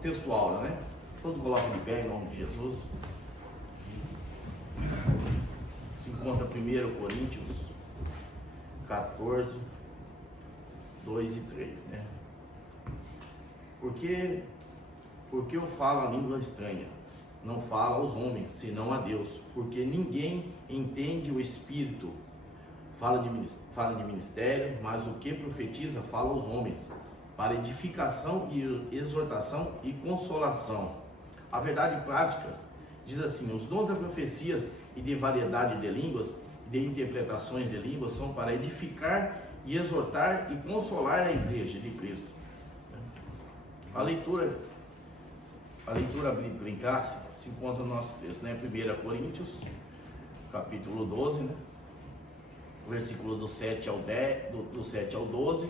textual, né? Todos colocam de pé em nome de Jesus. Se encontra 1 Coríntios 14, 2 e 3, né? Porque eu falo a língua estranha, não falo aos homens, senão a Deus, porque ninguém entende o Espírito. Fala de ministério, mas o que profetiza fala aos homens, para edificação e exortação e consolação. A verdade prática diz assim: os dons da profecias e de variedade de línguas e de interpretações de línguas são para edificar e exortar e consolar a igreja de Cristo. A leitura bíblica em classe se encontra no nosso texto, né? 1 Coríntios, capítulo 12, né? Versículo do 7 ao 10, do 7 ao 12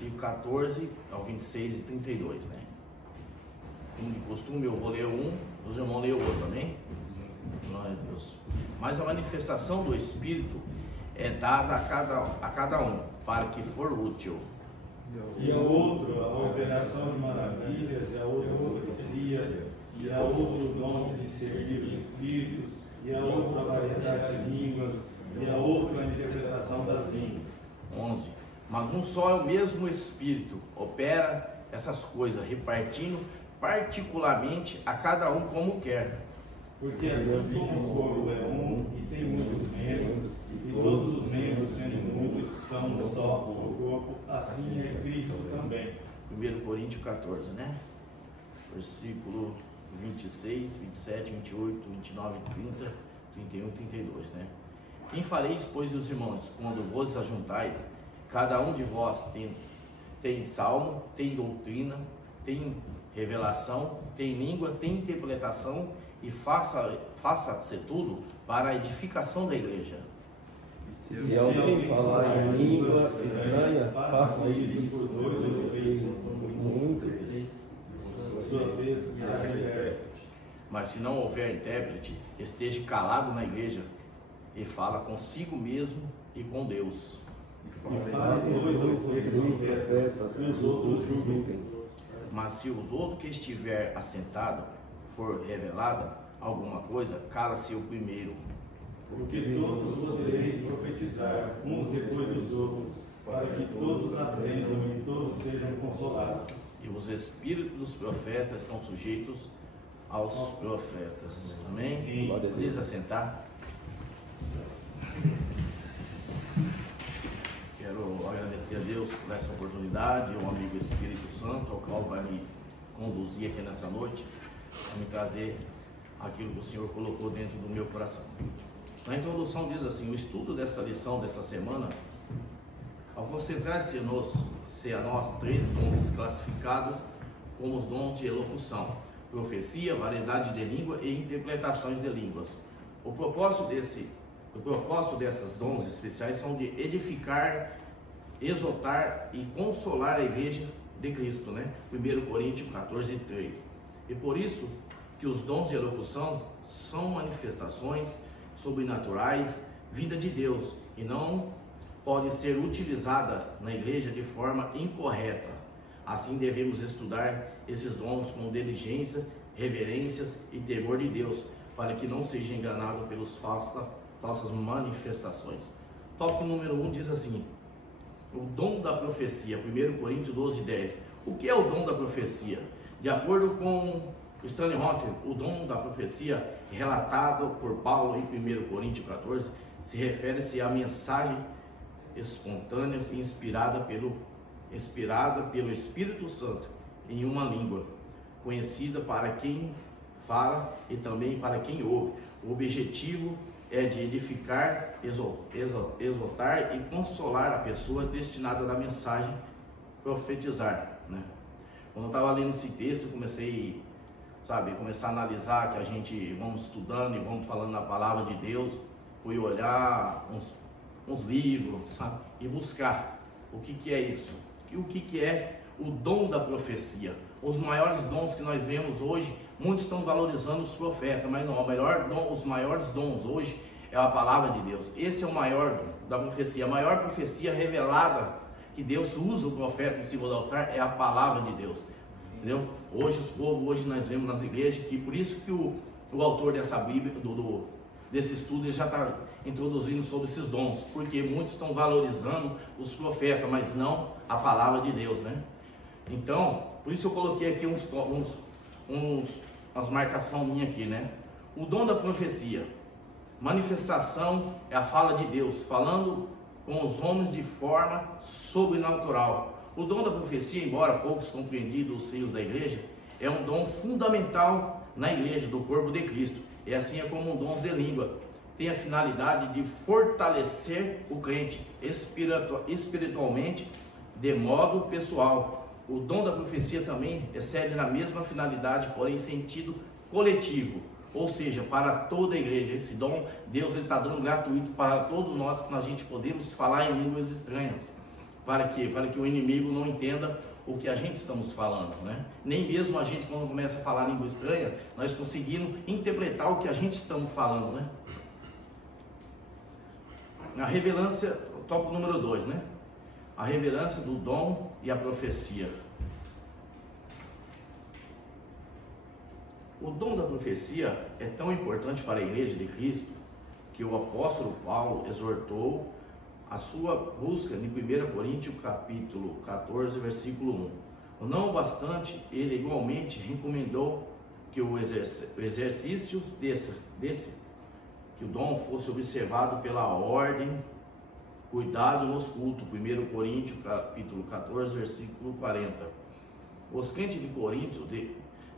e 14 ao 26 e 32, né? Como de costume, eu vou ler um, os irmãos leem o outro, amém? Glória a Deus. Mas a manifestação do Espírito é dada a cada um, para que for útil. E a outro, a operação de maravilhas, e a outra profecia, e a outro dom de discernir os espíritos, e a outra variedade de línguas, e a outra interpretação das línguas. 11. Mas um só é o mesmo Espírito, opera essas coisas, repartindo particularmente a cada um como quer. Porque assim como o corpo é um e tem muitos membros, e todos os membros, sendo muitos, são um só corpo, assim é Cristo também. 1 Coríntios 14, né? Versículo 26, 27, 28, 29, 30, 31, 32, né? Quem fareis, pois, os irmãos, quando vos ajuntais, cada um de vós tem salmo, tem doutrina, tem revelação, tem língua, tem interpretação, e faça-se tudo para a edificação da igreja. Se alguém falar em língua estranha, faça isso por 2 ou 3, muitos, por sua vez, e haja intérprete. Mas se não houver intérprete, esteja calado na igreja e fala consigo mesmo e com Deus. E fale 2 ou 3 profetas, e os outros julguem. Mas se os outros que estiver assentado for revelada alguma coisa, cala-se o primeiro. Porque todos podereis profetizar, uns depois dos outros, para que todos aprendam e todos sejam consolados. E os espíritos dos profetas estão sujeitos aos profetas. Amém? Pode assentar. Quero agradecer a Deus por essa oportunidade, ao amigo Espírito Santo, ao qual vai me conduzir aqui nessa noite, para me trazer aquilo que o Senhor colocou dentro do meu coração. Na introdução diz assim: o estudo desta lição desta semana, ao concentrar-se a nós 3 dons classificados como os dons de elocução, profecia, variedade de língua e interpretações de línguas. O propósito dessas dons especiais são de edificar, exortar e consolar a igreja de Cristo, né? 1 Coríntios 14, 3. E por isso que os dons de elocução são manifestações sobrenaturais vinda de Deus e não pode ser utilizada na igreja de forma incorreta. Assim devemos estudar esses dons com diligência, reverências e temor de Deus, para que não seja enganado pelas falsas manifestações. Tópico número 1 diz assim: o dom da profecia, 1 Coríntios 12, 10. O que é o dom da profecia? De acordo com Stanley Hunter, o dom da profecia relatado por Paulo em 1 Coríntios 14 se refere-se à mensagem espontânea e inspirada pelo Espírito Santo em uma língua conhecida para quem fala e também para quem ouve. O objetivo é de edificar, exortar e consolar a pessoa destinada da mensagem profetizar, né? Quando eu estava lendo esse texto, eu comecei a analisar, que a gente vamos estudando e vamos falando a palavra de Deus, fui olhar uns livros, sabe? E buscar o que é isso, o que é o dom da profecia. Os maiores dons que nós vemos hoje, muitos estão valorizando os profetas, mas não, os maiores dons hoje é a palavra de Deus. Esse é o maior dom da profecia. A maior profecia revelada que Deus usa o profeta em cima do altar é a palavra de Deus. entendeu? Hoje nós vemos nas igrejas que, por isso que o autor dessa Bíblia, desse estudo, ele já está introduzindo sobre esses dons, porque muitos estão valorizando os profetas, mas não a palavra de Deus, né? Então, por isso eu coloquei aqui umas marcações minhas aqui, né? O dom da profecia, manifestação é a fala de Deus, falando com os homens de forma sobrenatural. O dom da profecia, embora poucos compreendidos os seios da igreja, é um dom fundamental na igreja, do corpo de Cristo. E assim é como um dom de língua. Tem a finalidade de fortalecer o crente espiritualmente, de modo pessoal. O dom da profecia também excede na mesma finalidade, porém em sentido coletivo, ou seja, para toda a igreja. Esse dom, Deus está dando gratuito para todos nós, que a gente podemos falar em línguas estranhas. Para quê? Para que o inimigo não entenda o que a gente estamos falando, né? Nem mesmo a gente, quando começa a falar língua estranha, nós conseguimos interpretar o que a gente estamos falando, né? A revelância, tópico número 2, né? A revelância do dom e a profecia. O dom da profecia é tão importante para a igreja de Cristo que o apóstolo Paulo exortou a sua busca em 1 Coríntios capítulo 14, versículo 1. Não bastante, ele igualmente recomendou que o exercício que o dom fosse observado pela ordem, cuidado nos cultos. 1 Coríntios capítulo 14, versículo 40. Os crentes de Corinto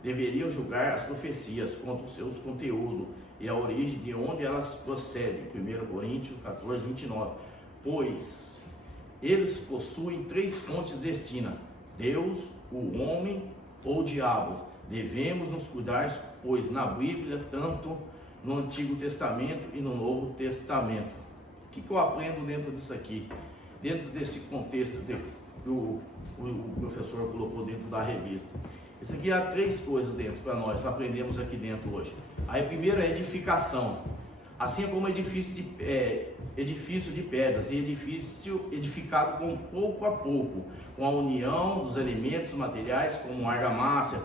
deveriam julgar as profecias quanto aos seus conteúdos e a origem de onde elas procedem. 1 Coríntios 14, 29. Pois eles possuem 3 fontes destinas: Deus, o homem ou o diabo. Devemos nos cuidar, pois na Bíblia, tanto no Antigo Testamento e no Novo Testamento. O que eu aprendo dentro disso aqui? Dentro desse contexto que o professor colocou dentro da revista. Isso aqui há 3 coisas dentro para nós, aprendemos aqui dentro hoje. Aí a primeira é edificação. Assim como edifício de pedras e edifício edificado com pouco a pouco, com a união dos elementos materiais, como argamassa,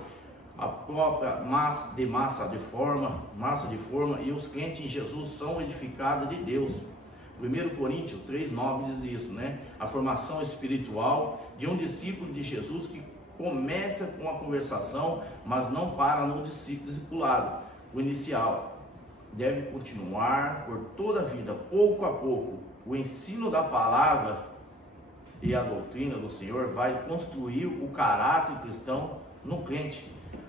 a própria massa de forma, e os crentes em Jesus são edificados de Deus. 1 Coríntios 3,9 diz isso, né? A formação espiritual de um discípulo de Jesus que começa com a conversação, mas não para no discipulado, o inicial. Deve continuar por toda a vida, pouco a pouco. O ensino da palavra e a doutrina do Senhor vai construir o caráter cristão no crente.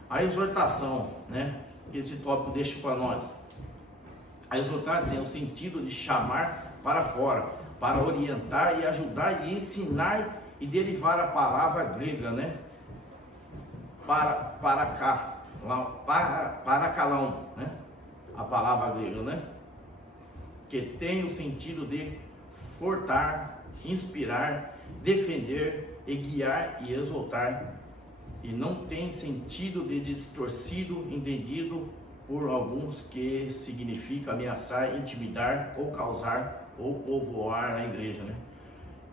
A exortação, né? Esse tópico deixa para nós. A exortar é o sentido de chamar para fora, para orientar e ajudar e ensinar e derivar a palavra grega, né? Parakalão, né? A palavra grega, né? Que tem o sentido de fortar, inspirar, defender e guiar e exaltar, e não tem sentido de distorcido, entendido por alguns, que significa ameaçar, intimidar ou causar ou povoar a igreja, né?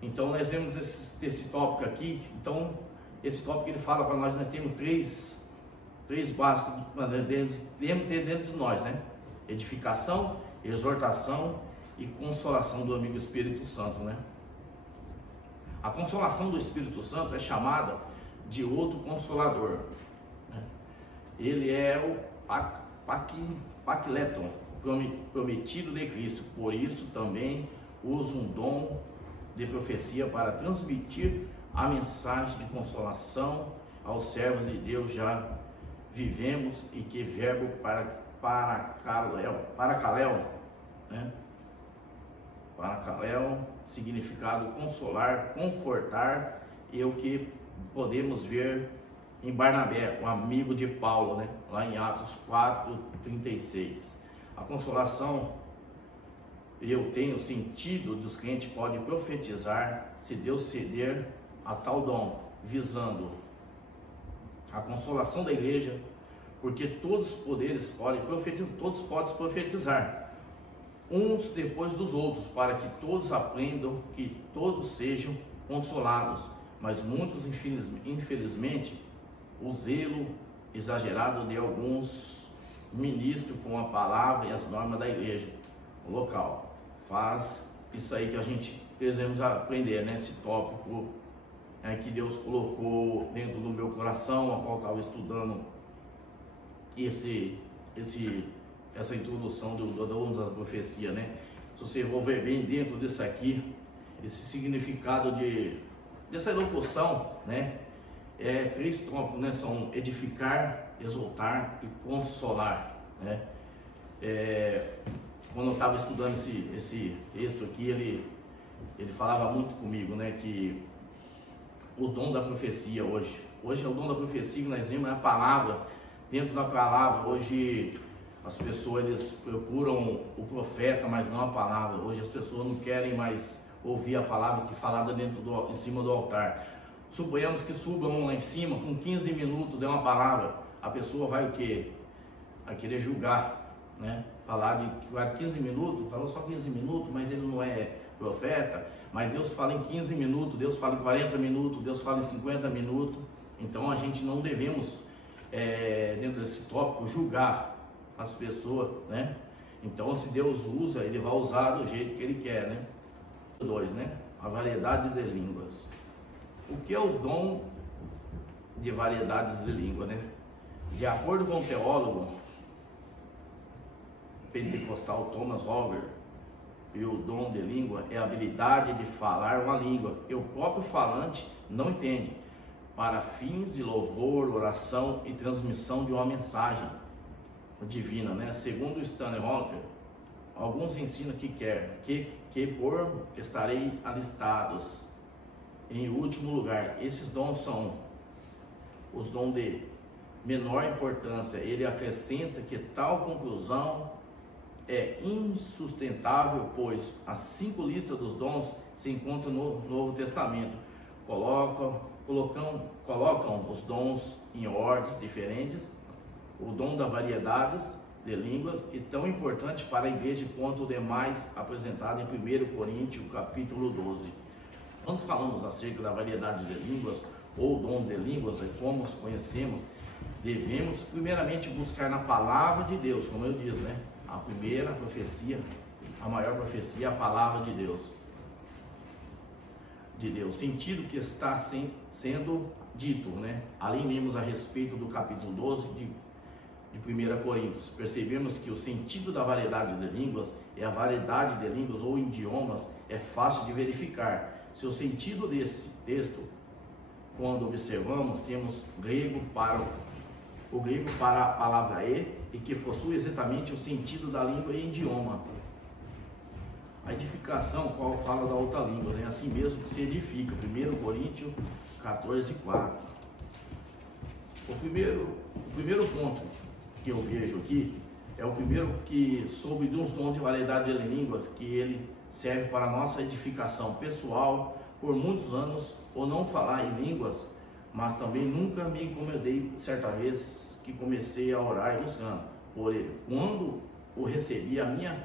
Então nós vemos esse tópico aqui. Então esse tópico ele fala para nós temos três básicos devemos ter dentro de nós, né? Edificação, exortação e consolação do amigo Espírito Santo, né? A consolação do Espírito Santo é chamada de outro consolador, né? Ele é o Pakleton, prometido de Cristo. Por isso também usa um dom de profecia para transmitir a mensagem de consolação aos servos de Deus. Já vivemos e que verbo paracaléu, né? Paracaléu, significado consolar, confortar, e o que podemos ver em Barnabé, o amigo de Paulo, né? Lá em Atos 4:36. A consolação, eu tenho sentido dos crentes podem profetizar se Deus ceder a tal dom, visando a consolação da igreja, porque todos os poderes podem profetizar, todos podem profetizar, uns depois dos outros, para que todos aprendam, que todos sejam consolados. Mas muitos, infelizmente, o zelo exagerado de alguns ministros com a palavra e as normas da igreja local. Faz isso aí que a gente precisamos aprender, né? Esse tópico que Deus colocou dentro do meu coração, a qual estava estudando essa introdução da profecia, né? Se você for ver bem dentro disso aqui, esse significado dessa locução, né? Três tópicos, né? São edificar, exaltar e consolar, né? Quando eu estava estudando esse texto aqui, ele falava muito comigo, né? Que o dom da profecia hoje é o dom da profecia que nós vemos, é a palavra. Dentro da palavra, hoje as pessoas eles procuram o profeta, mas não a palavra. Hoje as pessoas não querem mais ouvir a palavra que é falada em cima do altar. Suponhamos que subam lá em cima, com 15 minutos de uma palavra, a pessoa vai o quê? Vai querer julgar, né? Falar de 15 minutos, falou só 15 minutos, mas ele não é profeta. Mas Deus fala em 15 minutos, Deus fala em 40 minutos, Deus fala em 50 minutos. Então a gente não devemos, dentro desse tópico, julgar as pessoas, né? Então se Deus usa, Ele vai usar do jeito que Ele quer, né? 2, né? A variedade de línguas. O que é o dom de variedades de língua, né? De acordo com o teólogo pentecostal Thomas Rover, e o dom de língua é a habilidade de falar uma língua que o próprio falante não entende, para fins de louvor, oração e transmissão de uma mensagem divina, né? Segundo Stanley Hopper, alguns ensinam que por estarei alistados em último lugar. Esses dons são os dons de menor importância. Ele acrescenta que tal conclusão é insustentável, pois as 5 listas dos dons se encontram no Novo Testamento. Colocam os dons em ordens diferentes. O dom das variedades de línguas é tão importante para a igreja quanto o demais apresentado em 1 Coríntios capítulo 12. Quando falamos acerca da variedade de línguas ou dom de línguas, como os conhecemos, devemos primeiramente buscar na palavra de Deus, como eu disse, né? A primeira profecia, a maior profecia é a palavra de Deus. Sentido que está sendo dito, né? Ali lemos a respeito do capítulo 12 de 1 Coríntios. Percebemos que o sentido da variedade de línguas é a variedade de línguas ou idiomas é fácil de verificar. Seu sentido desse texto, quando observamos, temos o grego para a palavra e que possui exatamente o sentido da língua e idioma. A edificação, qual fala da outra língua, né? Assim mesmo se edifica. 1 Coríntios 14:4. O primeiro ponto que eu vejo aqui é o primeiro que soube de uns dons de variedade de línguas, que ele serve para a nossa edificação pessoal. Por muitos anos, ou não falar em línguas, mas também nunca me incomodei certa vez que comecei a orar e buscando por ele. Quando o recebi, a minha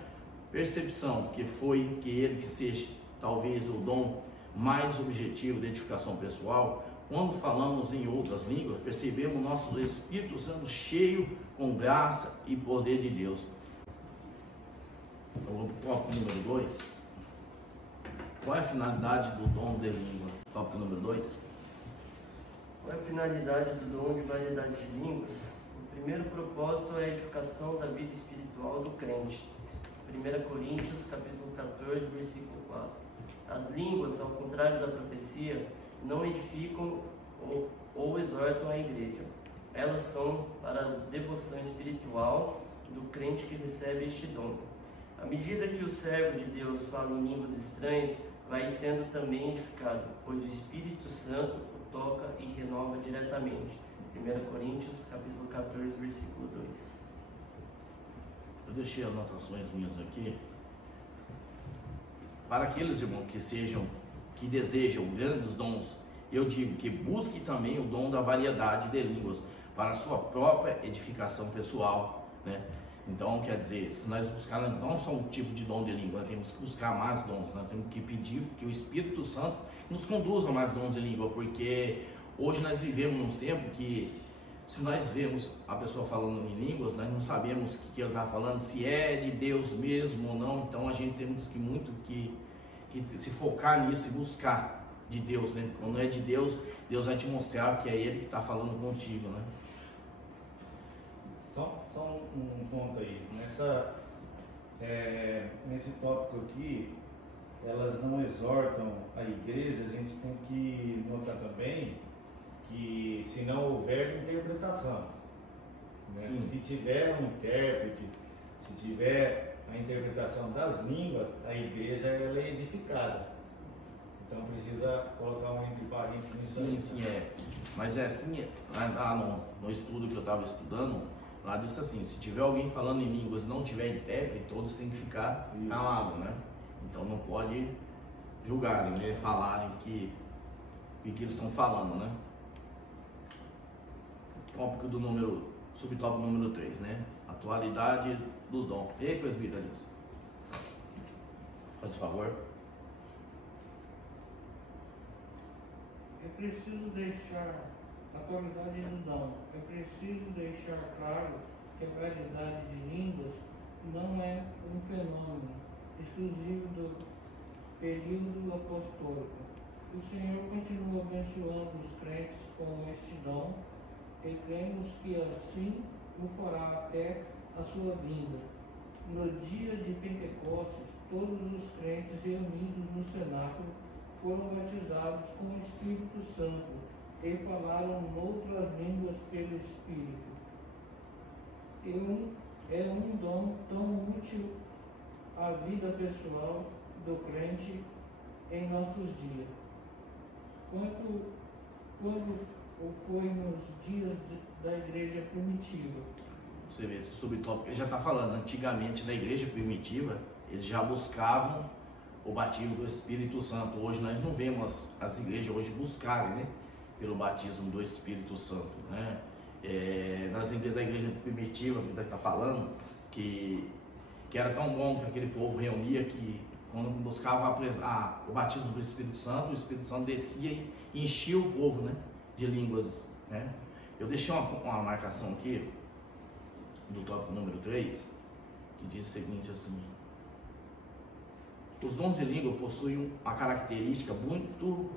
percepção que foi que ele que seja talvez o dom mais objetivo de edificação pessoal. Quando falamos em outras línguas, percebemos nosso espírito sendo cheio com graça e poder de Deus. Eu vou para o tópico número 2. Qual é a finalidade do dom de língua? Tópico número 2. Qual é a finalidade do dom de variedade de línguas? O primeiro propósito é a edificação da vida espiritual do crente. 1 Coríntios, capítulo 14, versículo 4. As línguas, ao contrário da profecia, não edificam ou exortam a igreja. Elas são para a devoção espiritual do crente que recebe este dom. À medida que o servo de Deus fala em línguas estranhas, vai sendo também edificado, pois o Espírito Santo o toca e renova diretamente. 1 Coríntios, capítulo 14, versículo 2. Eu deixei anotações minhas aqui. Para aqueles irmãos que desejam grandes dons, eu digo que busque também o dom da variedade de línguas para a sua própria edificação pessoal, né? Então, quer dizer, se nós buscarmos não só um tipo de dom de língua, nós temos que buscar mais dons, nós temos que pedir que o Espírito Santo nos conduza a mais dons de língua, porque hoje nós vivemos num tempo que se nós vemos a pessoa falando em línguas, nós não sabemos o que ela está falando, se é de Deus mesmo ou não. Então a gente temos que se focar nisso e buscar de Deus, né? Quando é de Deus, Deus vai te mostrar que é Ele que está falando contigo, né? Só um ponto aí. Nesse tópico aqui, elas não exortam a igreja. A gente tem que notar também que se não houver interpretação, né? Se tiver um intérprete, se tiver a interpretação das línguas, a igreja ela é edificada. Então precisa colocar um entre parênteses nisso aí. Sim, é. Mas é assim, lá no estudo que eu estava estudando, lá disse assim, se tiver alguém falando em línguas e não tiver intérprete, todos têm que ficar calados, né? Então não pode julgarem, né? Falarem que eles estão falando, né? Tópico subtópico número 3, né? Atualidade dos dons. E aí, presbítero, faz favor. É preciso deixar a qualidade do dom. É preciso deixar claro que a variedade de línguas não é um fenômeno exclusivo do período apostólico. O Senhor continua abençoando os crentes com este dom e cremos que assim o fará até a sua vinda. No dia de Pentecostes, todos os crentes reunidos no cenáculo foram batizados com o Espírito Santo e falaram noutras línguas pelo Espírito. É um dom tão útil à vida pessoal do crente em nossos dias, quando foi nos dias da igreja primitiva. Você vê esse subtópico, ele já está falando, antigamente na igreja primitiva, eles já buscavam o batismo do Espírito Santo. Hoje nós não vemos as igrejas hoje buscarem, né, pelo batismo do Espírito Santo, né? Nós entendemos da igreja primitiva, que está falando, que era tão bom que aquele povo reunia, que quando buscava o batismo do Espírito Santo, o Espírito Santo descia e enchia o povo, né, de línguas, né? Eu deixei uma marcação aqui do tópico número 3, que diz o seguinte assim: os dons de língua possuem uma característica muito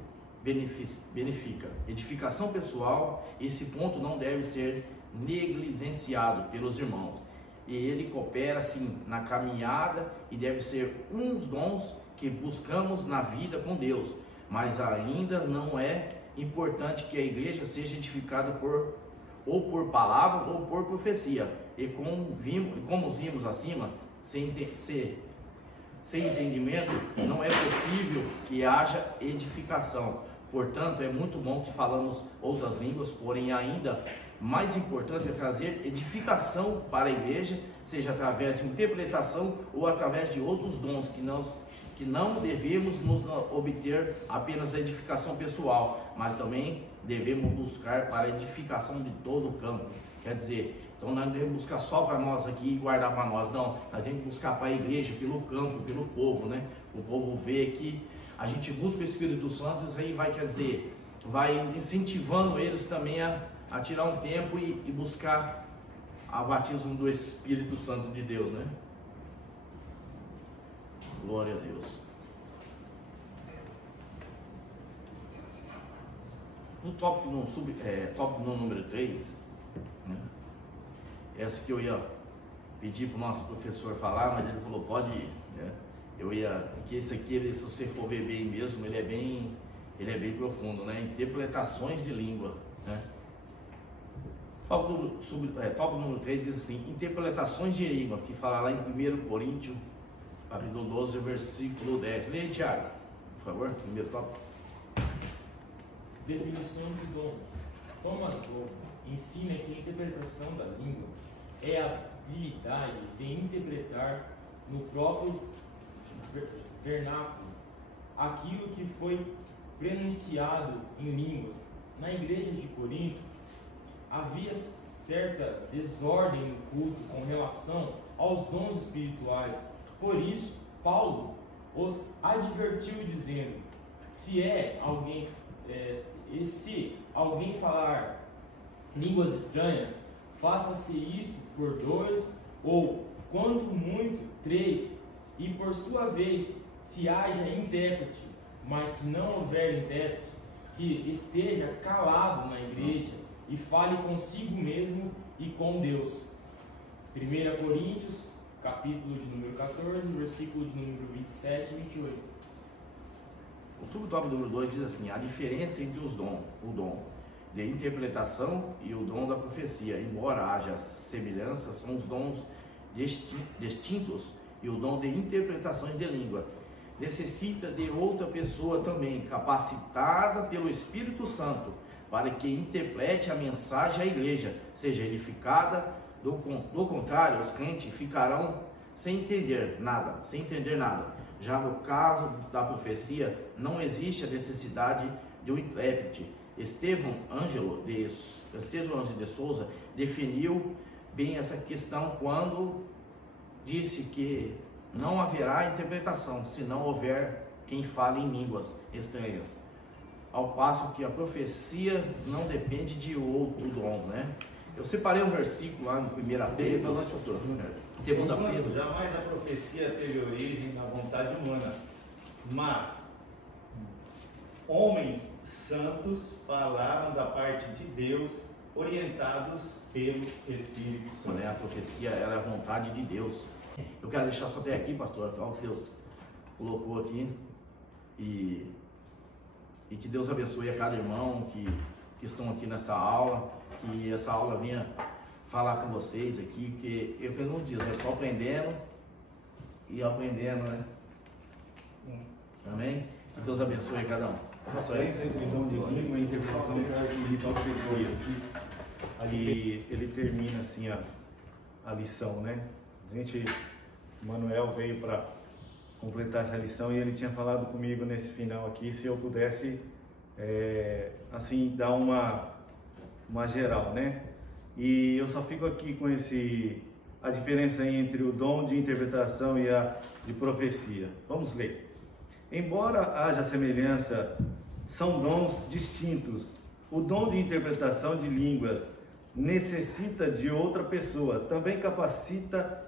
benéfica, edificação pessoal. Esse ponto não deve ser negligenciado pelos irmãos, e ele coopera assim na caminhada e deve ser um dos dons que buscamos na vida com Deus. Mas ainda não é importante que a igreja seja edificada por palavra ou por profecia, e como vimos acima, sem entendimento não é possível que haja edificação. Portanto, é muito bom que falamos outras línguas, porém ainda mais importante é trazer edificação para a igreja, seja através de interpretação ou através de outros dons, que não devemos nos obter apenas a edificação pessoal, mas também devemos buscar para a edificação de todo o campo. Quer dizer, então nós não devemos buscar só para nós aqui e guardar para nós, não. Nós temos que buscar para a igreja, pelo campo, pelo povo, né? O povo vê que a gente busca o Espírito Santo, isso aí vai, quer dizer, vai incentivando eles também a tirar um tempo e buscar o batismo do Espírito Santo de Deus, né? Glória a Deus. No tópico no número 3, né? Essa que eu ia pedir para o nosso professor falar, mas ele falou, pode ir, né? Porque esse aqui, se você for ver bem mesmo, ele é bem profundo, né? Interpretações de língua, né? Tópico número 3 diz assim, interpretações de língua, que fala lá em 1 Coríntios, capítulo 12, versículo 10. Leia, Tiago, por favor, primeiro tópico. Definição de dom. Thomas Hope ensina que a interpretação da língua é a habilidade de interpretar no próprio vernáculo aquilo que foi pronunciado em línguas. Na igreja de Corinto havia certa desordem no culto com relação aos dons espirituais. Por isso, Paulo os advertiu dizendo: se alguém falar línguas estranhas, faça-se isso por 2, ou, quanto muito, 3, e por sua vez, se haja intérprete, mas se não houver intérprete, que esteja calado na igreja e fale consigo mesmo e com Deus. 1 Coríntios, capítulo de número 14, versículo de número 27 e 28. O subtópico número 2 diz assim: a diferença entre o dom de interpretação e o dom da profecia, embora haja semelhança, são os dons distintos, e o dom de interpretações de língua necessita de outra pessoa também, capacitada pelo Espírito Santo, para que interprete a mensagem à igreja, seja edificada. Do contrário, os crentes ficarão sem entender nada. Já no caso da profecia, não existe a necessidade de um intérprete. Estevão Ângelo de Souza definiu bem essa questão quando disse que não haverá interpretação se não houver quem fale em línguas estranhas, ao passo que a profecia não depende de outro dom, né? Eu separei um versículo lá no 1 Pedro para nós, pastor. 2 Pedro. Jamais a profecia teve origem na vontade humana, mas homens santos falaram da parte de Deus, orientados pelo Espírito Santo. A profecia, ela é a vontade de Deus. Eu quero deixar só até aqui, pastor, o que Deus colocou aqui, e que Deus abençoe a cada irmão que estão aqui nesta aula, que essa aula venha falar com vocês aqui, porque eu pergunto disso, é só aprendendo e aprendendo, né? Amém? Que Deus abençoe a cada um. A diferença entre dom de língua e interpretação de profecia. Ali ele termina assim a lição, né? O Manuel veio para completar essa lição e ele tinha falado comigo nesse final aqui, se eu pudesse assim dar uma geral, né? E eu só fico aqui com a diferença entre o dom de interpretação e a de profecia. Vamos ler. Embora haja semelhança, são dons distintos. O dom de interpretação de línguas necessita de outra pessoa, também capacitada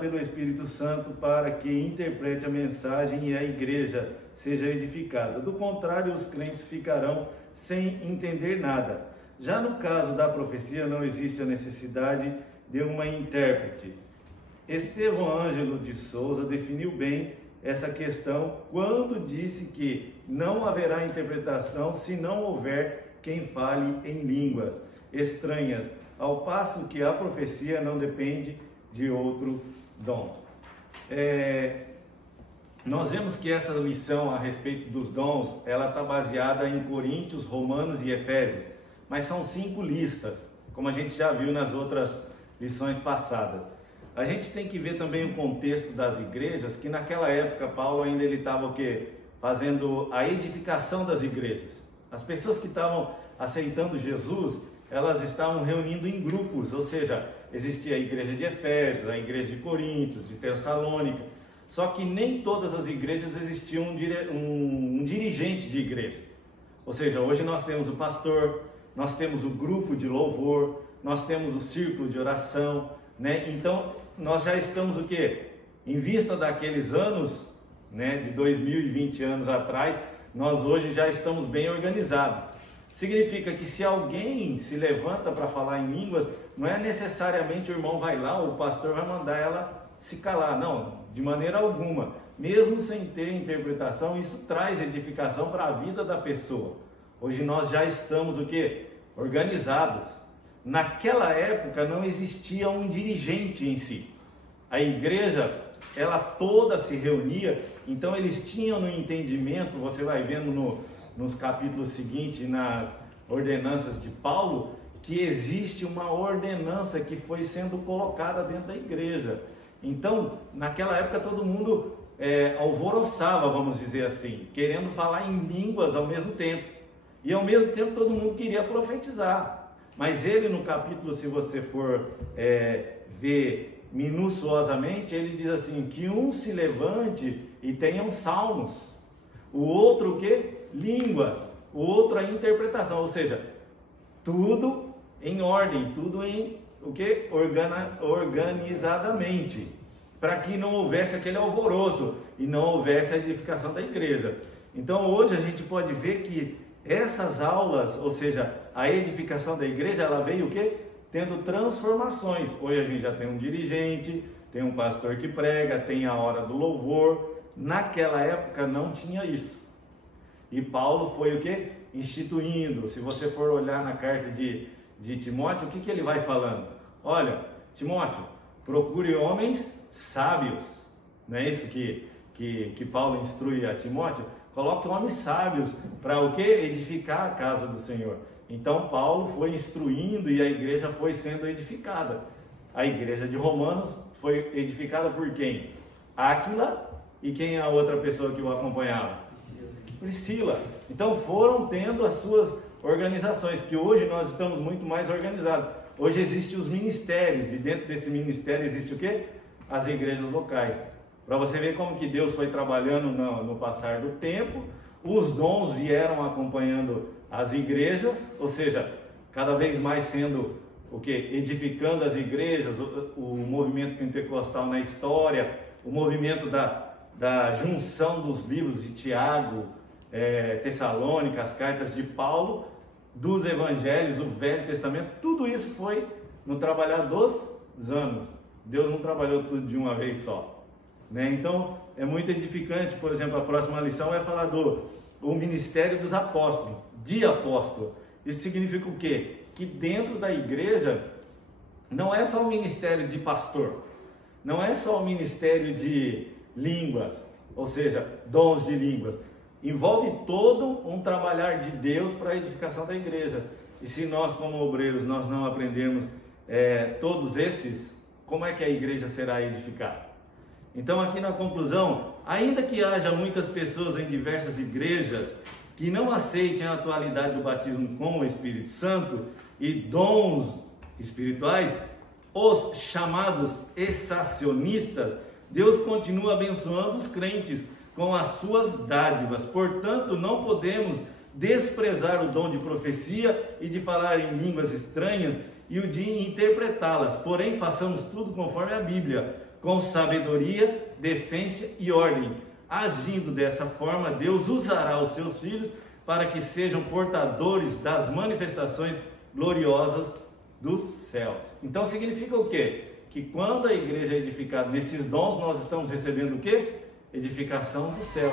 pelo Espírito Santo para que interprete a mensagem e a igreja seja edificada. Do contrário, os crentes ficarão sem entender nada. Já no caso da profecia, não existe a necessidade de uma intérprete. Estevão Ângelo de Souza definiu bem essa questão quando disse que não haverá interpretação se não houver quem fale em línguas estranhas, ao passo que a profecia não depende de outro dom. Nós vemos que essa lição a respeito dos dons, ela está baseada em Coríntios, Romanos e Efésios, mas são 5 listas, como a gente já viu nas outras lições passadas. A gente tem que ver também o contexto das igrejas, que naquela época Paulo ainda estava o quê? Fazendo a edificação das igrejas. As pessoas que estavam aceitando Jesus, elas estavam reunindo em grupos, ou seja, existia a igreja de Efésios, a igreja de Coríntios, de Tessalônica, só que nem todas as igrejas existia um dirigente de igreja. Ou seja, hoje nós temos o pastor, nós temos o grupo de louvor, nós temos o círculo de oração, né? Então, nós já estamos o quê? Em vista daqueles anos, né, de 2020 anos atrás, nós hoje já estamos bem organizados. Significa que se alguém se levanta para falar em línguas, não é necessariamente o irmão vai lá, ou o pastor vai mandar ela se calar, não, de maneira alguma. Mesmo sem ter interpretação, isso traz edificação para a vida da pessoa. Hoje nós já estamos o quê? Organizados. Naquela época não existia um dirigente em si. A igreja, ela toda se reunia, então eles tinham no entendimento, você vai vendo nos capítulos seguintes, nas ordenanças de Paulo, que existe uma ordenança que foi sendo colocada dentro da igreja. Então, naquela época todo mundo alvoroçava, vamos dizer assim, querendo falar em línguas ao mesmo tempo. E ao mesmo tempo todo mundo queria profetizar. Mas ele no capítulo, se você for ver minuciosamente, ele diz assim, que um se levante e tenham salmos, o outro o quê? Línguas, o outro a interpretação, ou seja, tudo em ordem, tudo em o que? Organizadamente, para que não houvesse aquele alvoroço e não houvesse a edificação da igreja. Então hoje a gente pode ver que essas aulas, ou seja, a edificação da igreja, ela veio o quê? Tendo transformações. Hoje a gente já tem um dirigente, tem um pastor que prega, tem a hora do louvor. Naquela época não tinha isso. E Paulo foi o quê? Instituindo. Se você for olhar na carta de Timóteo, o que ele vai falando? Olha, Timóteo, procure homens sábios. Não é isso que Paulo instrui a Timóteo? Coloque homens sábios para o quê? Edificar a casa do Senhor. Então Paulo foi instruindo e a igreja foi sendo edificada. A igreja de Romanos foi edificada por quem? Áquila, e quem é a outra pessoa que o acompanhava? Priscila. Então foram tendo as suas organizações, que hoje nós estamos muito mais organizados. Hoje existem os ministérios, e dentro desse ministério existe o quê? As igrejas locais. Para você ver como que Deus foi trabalhando no passar do tempo, os dons vieram acompanhando as igrejas, ou seja, cada vez mais sendo o que? Edificando as igrejas, o movimento pentecostal na história, o movimento da junção dos livros de Tiago, Tessalônica, as cartas de Paulo, dos evangelhos, o Velho Testamento, tudo isso foi no trabalhar dos anos. Deus não trabalhou tudo de uma vez só, né? Então é muito edificante. Por exemplo, a próxima lição vai falar o ministério dos apóstolos, de apóstolo. Isso significa o quê? Que dentro da igreja não é só o ministério de pastor, não é só o ministério de línguas, ou seja, dons de línguas. Envolve todo um trabalhar de Deus para a edificação da igreja. E se nós, como obreiros, nós não aprendemos todos esses, como é que a igreja será edificada? Então, aqui na conclusão, ainda que haja muitas pessoas em diversas igrejas que não aceitem a atualidade do batismo com o Espírito Santo e dons espirituais, os chamados essacionistas, Deus continua abençoando os crentes com as suas dádivas. Portanto, não podemos desprezar o dom de profecia e de falar em línguas estranhas e o de interpretá-las. Porém, façamos tudo conforme a Bíblia, com sabedoria, decência e ordem. Agindo dessa forma, Deus usará os seus filhos para que sejam portadores das manifestações gloriosas dos céus. Então significa o quê? Que quando a igreja é edificada nesses dons, nós estamos recebendo o quê? Edificação do céu.